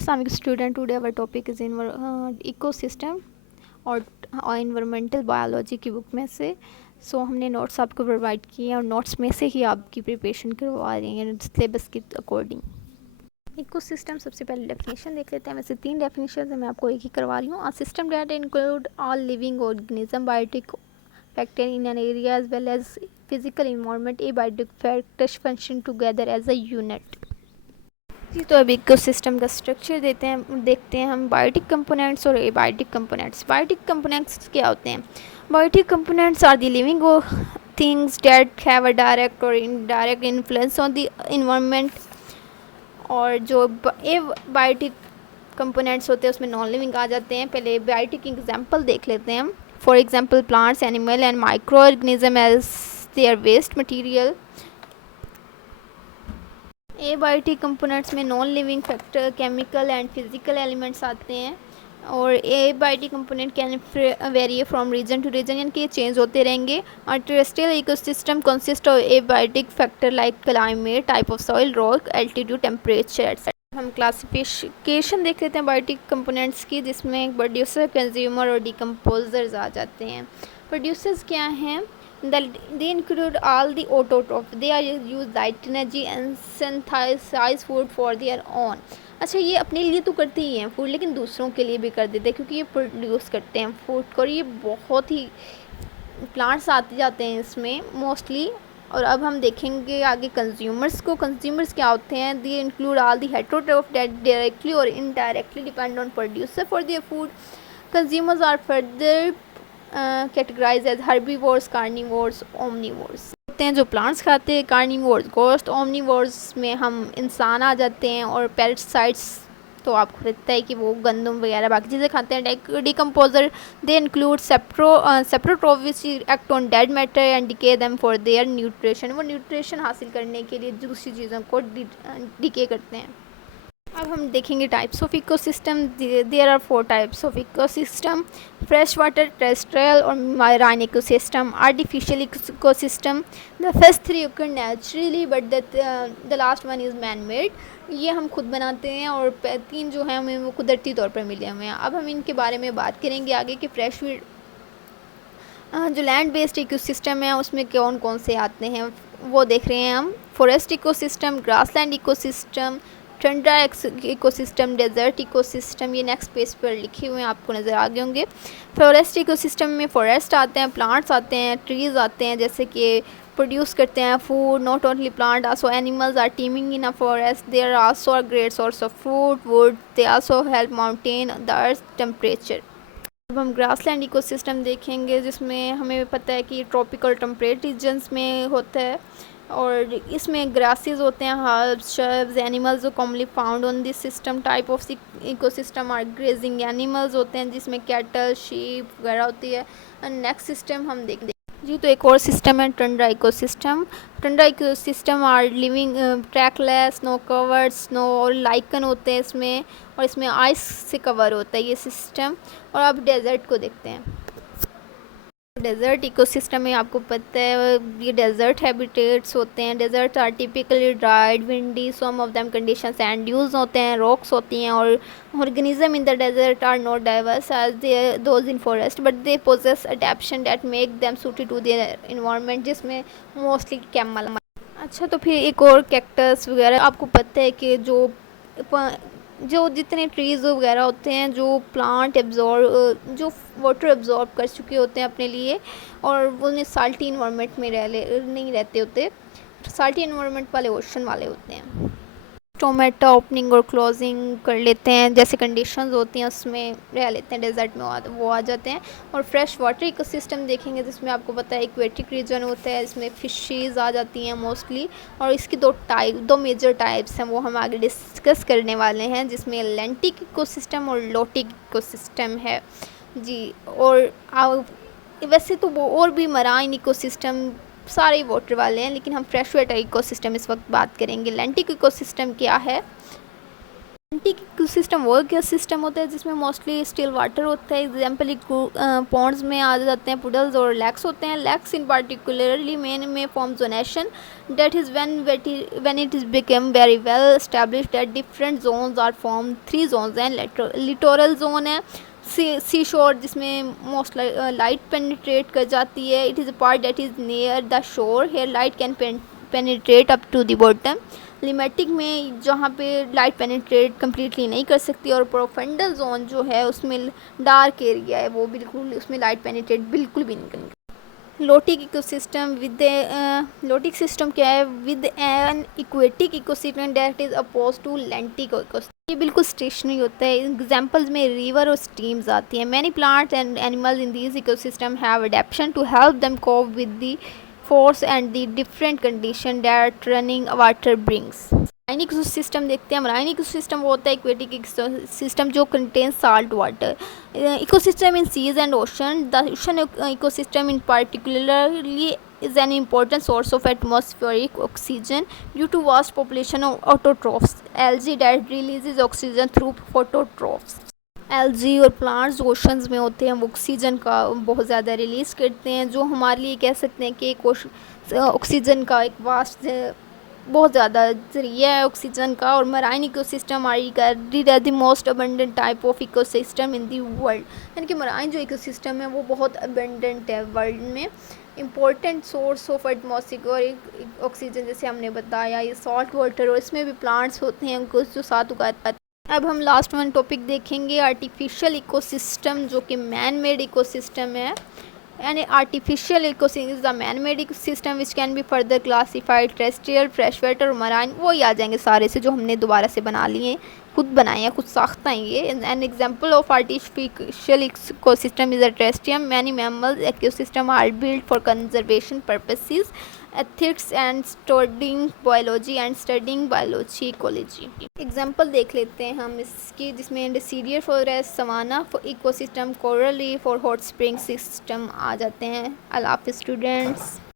Assalamualaikum student, today our topic is ecosystem और environmental biology की book में से। हमने नोट्स आपको प्रोवाइड किए हैं और नोट्स में से ही आपकी प्रिपरेशन करवा रही हैं सिलेबस के अकॉर्डिंग। इकोसिस्टम सबसे पहले डेफिनेशन देख लेते हैं। वैसे 3 डेफिनेशन है, मैं आपको एक ही करवा रही हूँ। A system that include all living organism, biotic factor in an area as well as physical environment, a biotic factors function together as a unit. जी, तो अब इकोसिस्टम का स्ट्रक्चर देखते हैं हम बायोटिक कंपोनेंट्स और एबायोटिक कंपोनेंट्स। बायोटिक कंपोनेंट्स क्या होते हैं? Biotic components are the living things that have a direct or indirect influence on the environment. और जो बायोटिक कंपोनेंट्स होते हैं उसमें नॉन लिविंग आ जाते हैं। पहले बायोटिक एग्जांपल देख लेते हैं हम। For example plants, animal and microorganism as their waste material. Abiotic components में non living factor, chemical and physical elements आते हैं। और abiotic component can vary from region to region, यानी कि चेंज होते रहेंगे। और terrestrial ecosystem consist of abiotic factor like climate, type of soil, rock, altitude, temperature etcetera. हम classification देख लेते हैं बायोटिक कंपोनेंट्स की, जिसमें प्रोड्यूसर, कंज्यूमर और डिकम्पोजर्स आ जाते हैं। प्रोड्यूसर्स क्या हैं? They include all the autotroph. They are use light energy and synthesize food for their own. अच्छा, ये अपने लिए तो करते ही हैं फूड, लेकिन दूसरों के लिए भी कर देते हैं, क्योंकि ये प्रोड्यूस करते हैं फूड को। और ये बहुत ही प्लांट्स आते जाते हैं इसमें मोस्टली। और अब हम देखेंगे आगे कंज्यूमर्स को। कंज्यूमर्स क्या होते हैं? They include all the heterotroph that directly or indirectly depend on producer for their food. Consumers are further categorize as herbivores, carnivores, omnivores. होते हैं जो प्लांट्स खाते हैं, कार्निवोर्स गोश्त, ओमनीवोर्स में हम इंसान आ जाते हैं। और पैरासाइट्स तो आपको पता है कि वो गंदम वगैरह बाकी चीज़ें खाते हैं। Decomposer they include saprotroph which act on dead matter and decay them for their nutrition. वो न्यूट्रिशन हासिल करने के लिए दूसरी चीज़ों को डिके करते हैं। अब हम देखेंगे types of ecosystem. There are 4 types of ecosystem: fresh water, terrestrial और marine ecosystem, artificial ecosystem. The first 3 occur naturally but the last one is man made. ये हम खुद बनाते हैं, और 3 जो हैं हमें वो कुदरती तौर पर मिले हुए हैं। अब हम इनके बारे में बात करेंगे आगे कि फ्रेश जो लैंड बेस्ड इकोसिस्टम है उसमें कौन कौन से आते हैं वो देख रहे हैं हम। Forest ecosystem, grassland ecosystem, tundra ecosystem, desert ecosystem. ये नेक्स्ट पेज पर लिखे हुए हैं, आपको नज़र आ गए होंगे। फॉरेस्ट इकोसिस्टम में फॉरेस्ट आते हैं, प्लांट्स आते हैं, ट्रीज़ आते हैं, जैसे कि प्रोड्यूस करते हैं food. Not only plant, also animals are teeming in a forest. There are also a great source of food, wood. They also help maintain the earth temperature. अब हम ग्रासलैंड इकोसिस्टम देखेंगे, जिसमें हमें पता है कि ट्रॉपिकल टेम्परेट रीजन्स में होता है। और इसमें ग्रासेस होते हैं, हर्ब्स, शर्ब्स, एनिमल्स जो commonly found on this system. Type of ecosystem are grazing animals होते हैं, जिसमें कैटल, शीप वगैरह होती है। एंड नेक्स्ट सिस्टम हम देख जी, तो एक और सिस्टम है tundra ecosystem. Tundra ecosystem are living trackless, snow covered, snow और लाइकन होते हैं इसमें, और इसमें आइस से कवर होता है ये सिस्टम। और अब डेजर्ट को देखते हैं। डेजर्ट इकोसिस्टम में आपको पता है ये डेजर्ट हैबिटेट्स होते हैं। Desert are typically dried, windy, some of them condition sand dunes होते हैं, रॉक्स होती हैं। और organism in the desert are not diverse as they those in forest, but they possess adaptation that make them suited to their environment, जिसमें mostly camel. अच्छा, तो फिर एक और कैक्टस वगैरह। आपको पता है कि जो जितने ट्रीज़ वगैरह होते हैं, जो प्लांट एब्जॉर्ब, जो वाटर एब्जॉर्ब कर चुके होते हैं अपने लिए, और वो उन्हें साल्टी इन्वायरमेंट में नहीं रहते होते। साल्टी इन्वायरमेंट वाले ओशन वाले होते हैं। टोमेटो ओपनिंग और क्लोजिंग कर लेते हैं, जैसे कंडीशंस होती हैं उसमें रह लेते हैं। डेजर्ट में वो आ जाते हैं। और फ्रेश वाटर इकोसिस्टम देखेंगे, जिसमें आपको पता है एक्वेटिक रीजन होता है, इसमें फिशेस आ जाती हैं मोस्टली। और इसकी 2 मेजर टाइप्स हैं, वो हम आगे डिस्कस करने वाले हैं, जिसमें लेंटिक इकोसिस्टम और लोटिक इकोसिस्टम है जी। और वैसे तो वो और भी मराइन इकोसिस्टम सारे वाटर वाले हैं, लेकिन हम फ्रेश वाटर इकोसिस्टम इस वक्त बात करेंगे। लेंटिक इकोसिस्टम क्या है? एंटीक इकोसिस्टम वो इकोसिस्टम होता है जिसमें मोस्टली स्टिल वाटर होता है। एग्जाम्पल पॉन्ड्स में आ जाते हैं पुडल्स और लैक्स होते हैं। लैक्स इन पार्टिकुलरली मेन में form zonation that is when it is become very well established that different zones are form. 3 zones हैं। लिटोरल जोन है, सी शोर जिसमें मोस्ट लाइट पेनिट्रेट कर जाती है। It is a part that is near the shore, here light can penetrate up to the bottom. Limnetic में जहाँ पे लाइट पेनिट्रेट कम्प्लीटली नहीं कर सकती। और प्रोफेंडल जोन जो है उसमें डार्क एरिया है, वो बिल्कुल उसमें लाइट पेनिट्रेट बिल्कुल भी नहीं करेंगे। Lotic ecosystem with lotic system क्या है? With an aquatic ecosystem that is oppose to lentic ecosystem. ये बिल्कुल स्टेशनरी होता है। एग्जाम्पल्स में रिवर और स्ट्रीम्स आती हैं। Many plants and animals in this ecosystem have adaptation to help them cope with the force and the different condition that running water brings। Marine ecosystem देखते हैं। मराइन इकोसिस्टम वो होता है aquatic ecosystem जो contain salt water. Ecosystem in seas and ocean. The ocean ecosystem in particularly is an important source of atmospheric oxygen due to vast population of autotrophs algae that releases oxygen through phototrophs। Algae और plants oceans में होते हैं, वो oxygen का बहुत ज़्यादा release करते हैं, जो हमारे लिए कह सकते हैं कि एक ऑक्सीजन का एक वास्ट बहुत ज़्यादा ज़रिया है ऑक्सीजन का। और marine ecosystem are the most abundant type of ecosystem in the world. यानी कि मराइन जो इकोसिस्टम है वो बहुत अबंडेंट है वर्ल्ड में। Important source of atmospheric oxygen जैसे हमने बताया, ये सॉल्ट वाटर, और इसमें भी प्लांट्स होते हैं उनको जो साथ उगाते हैं। अब हम लास्ट वन टॉपिक देखेंगे, आर्टिफिशियल इकोसिस्टम, जो कि मैन मेड इकोसिस्टम है। यानी artificial ecosystem is the man made ecosystem which can be further classified terrestrial, fresh water और मराइन। वो ही आ जाएंगे सारे से जो हमने दोबारा से बना लिए, खुद बनाए हैं, खुद साख्ता हैं ये। An example of artificial ecosystem is a terrarium. Many mammals ecosystem are build for conservation purposes, ethics and studying biology ecology. Example देख लेते हैं हम इसकी, जिसमें deciduous forest, savanna ecosystem, coral reef और हॉट स्प्रिंग सिस्टम आ जाते हैं। अल्लाह हाफ़िज़ स्टूडेंट्स।